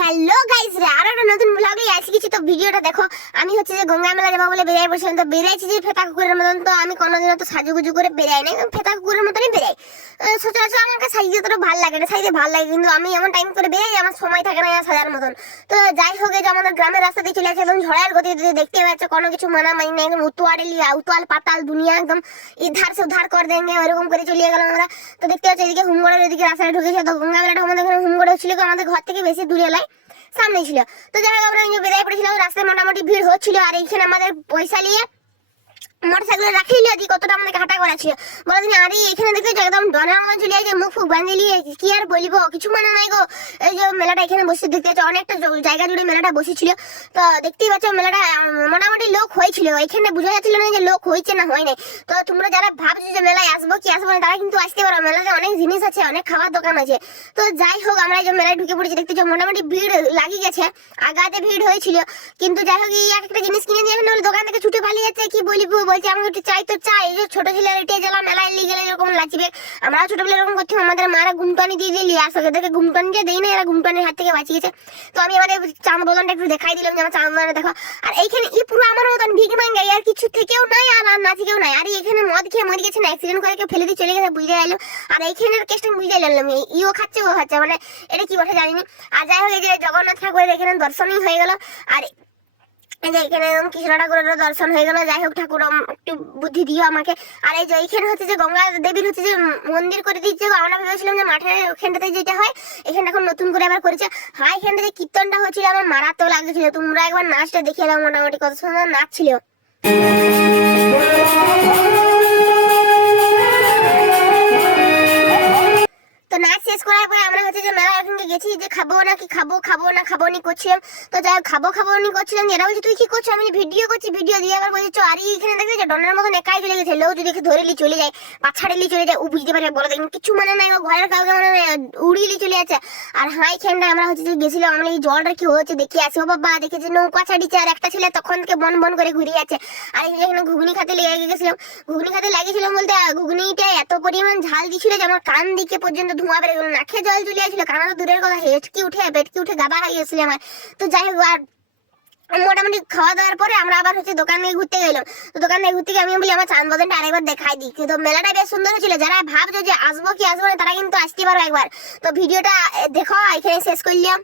Hello guys রে আর একটা নতুন ব্লগে আসি কিছু। তো ভিডিওটা দেখো, আমি হচ্ছে যে গঙ্গা মেলা যাবো বলে বেরিয়ে পড়ছিলাম। তো বেরিয়েছি যে ফেতা কুকুরের মতন। তো আমি কোনোদিনও তো সাজুগুজু করে বেরাই না, ফেতা কুকুরের মতনই বেরাই। সচরাচর আমাকে সাজিয়ে যতটা ভালো লাগে না, সাইজে ভালো লাগে, কিন্তু আমি এমন টাইম করে বেরাই আমার সময় থাকে না সাজার মতন। তো যাই হোক, এই যে আমাদের গ্রামের রাস্তা দিয়ে চলে আসছে একদম ঝড়ের গতি, দেখতে পাচ্ছ কোনো কিছু মানামানি নেই, একদম উতোয়াল পাতাল দুনিয়া, একদম ইধার সে উধার করে দেঙ্গে ওরকম করে চলে গেলাম আমরা। তো দেখতে পাচ্ছি এদিকে হুমগড়ের এদিকে রাস্তায় ঢুকেছে। তো গঙ্গা মেলাটা আমাদের এখানে হুমগড়ে ছিল, আমাদের ঘর থেকে বেশি দূরে লাই সামনে ছিল। তো যাই হোক আমরা বেরিয়ে পড়েছিলাম, রাস্তায় মোটামুটি ভিড় হচ্ছিল। আর এইখানে আমাদের পয়সা নিয়ে মোটরসাইকেল রাখিয়ে দিয়ে কতটা আমাদেরকে হাঁটা করা ছিল বলে দিন। আর এখানে দেখতে একদম ডনের মতো চলে আসে, মুখ ফুক বাঁধে নিয়ে কি আর বলিব, কিছু মানে নাই গো। এই যে মেলাটা এখানে বসে দেখতে পাচ্ছ, অনেকটা জায়গা জুড়ে মেলাটা বসেছিল। তো দেখতেই পাচ্ছ মেলাটা মোটামুটি লোক হয়েছিল, এখানে বোঝা যাচ্ছিল না যে লোক হয়েছে না হয় নাই। তো তোমরা যারা ভাবছো যে মেলায় আসবো কি আসবো না, তারা কিন্তু আসতে পারো, মেলাতে অনেক জিনিস আছে, অনেক খাবার দোকান আছে। তো যাই হোক আমরা এই যে মেলায় ঢুকে পড়েছি, দেখতেছো মোটামুটি ভিড় লাগিয়ে গেছে, আগাতে ভিড় হয়েছিল। কিন্তু যাই হোক এই একটা জিনিস কিনে দিয়ে দোকান থেকে ছুটে পালিয়ে যাচ্ছে, কি বলিব, বলছে আমাকে একটু চাই। তো চাই, এই যে ছোট ছেলে এটে জ্বালা মেলায় নিয়ে গেলে এরকম লাচিবে। আমরা ছোটবেলা এরকম করছি, আমাদের মারা ঘুমটানি দিয়ে দিয়ে আসে, এদেরকে ঘুমটানিটা দেই না, এরা ঘুমটানির হাত থেকে বাঁচিয়েছে। তো আমি আমাদের চাঁদ বদনটা একটু দেখাই দিলাম যে আমার চাঁদ বদনটা দেখো। আর এইখানে ই পুরো আমার মতন ভিক মাঙ্গাই, আর কিছু থেকেও নাই আর না থেকেও নাই। আর এখানে মদ খেয়ে মরে গেছে না, অ্যাক্সিডেন্ট করে কেউ ফেলে দিয়ে চলে গেছে, বুঝতে গেল। আর এইখানের কেসটা বুঝতে গেলাম, ইও খাচ্ছে ও খাচ্ছে, মানে এটা কি বসে জানিনি। আর যাই হোক এই যে জগন্নাথ ঠাকুরের এখানে দর্শনই হয়ে গেল। আর এই যে এখানে একদম কৃষ্ণ ঠাকুরের দর্শন হয়ে গেল। যাই হোক ঠাকুর একটু বুদ্ধি দিও আমাকে। আর এই যে এইখানে হচ্ছে যে গঙ্গা দেবীর হচ্ছে যে মন্দির করে দিচ্ছে, আমরা ভেবেছিলাম যে মাঠের ওখানটাতে যেটা হয়, এখানে এখন নতুন করে আবার করেছে। হ্যাঁ এখানটাতে কীর্তনটা হচ্ছিল, আমার মারাত্মক লাগছিল। তোমরা একবার নাচটা দেখে এলাম, মোটামুটি কত সুন্দর নাচ ছিল। তো নাচ শেষ করার পরে আমরা হচ্ছে যে মেলা ওখানে গেছি, যে খাবো নাকি খাবো নি করছিলাম। তো যাই হোক খাবো নি করছিলাম, এরা বলছে তুই কি করছো, আমি ভিডিও করছি, ভিডিও দিয়ে আবার বলছি আর এখানে দেখবে যে ডনের মতন একাই চলে গেছে। লোক যদি ধরে লি চলে যায় বা ছাড়িলি চলে যায়, ও বুঝতে পারে বলে দেখুন কিছু মানে নাই, ও ঘরের কাউকে মানে নাই, উড়িয়ে চলে যাচ্ছে। আর হাই খেন্ডা আমরা হচ্ছে যে গেছিলাম, আমরা এই জলটা কি হচ্ছে দেখি আসি। ও বাবা দেখেছি নৌকা ছাড়িছে, আর একটা ছেলে তখন থেকে বন বন করে ঘুরে যাচ্ছে। আর এখানে ঘুগনি খাতে লেগে গেছিলাম, ঘুগনি খাতে লাগিয়েছিলাম বলতে ঘুগনিটা এত পরিমাণ ঝাল দিছিল যে আমার কান দিকে পর্যন্ত ধোঁয়া বেড়ে গেল, নাকে জল চলে আসছিল, কানা তো দূরের কথা, পেটকি উঠে গাবা হয়ে গেছিল আমার। তো যাই হোক আর মোটামুটি খাওয়া দাওয়ার পরে আমরা আবার হচ্ছে দোকানে ঘুরতে গেলাম। তো দোকানে ঘুরতে গিয়ে আমি বলি আমার চাঁদ বদনটা আরেকবার দেখাই দিই। তো মেলাটা বেশ সুন্দর ছিল, যারা ভাবছো যে আসবো কি আসবো না তারা কিন্তু আসতে পারো একবার। তো ভিডিওটা দেখো, এখানে শেষ করলাম।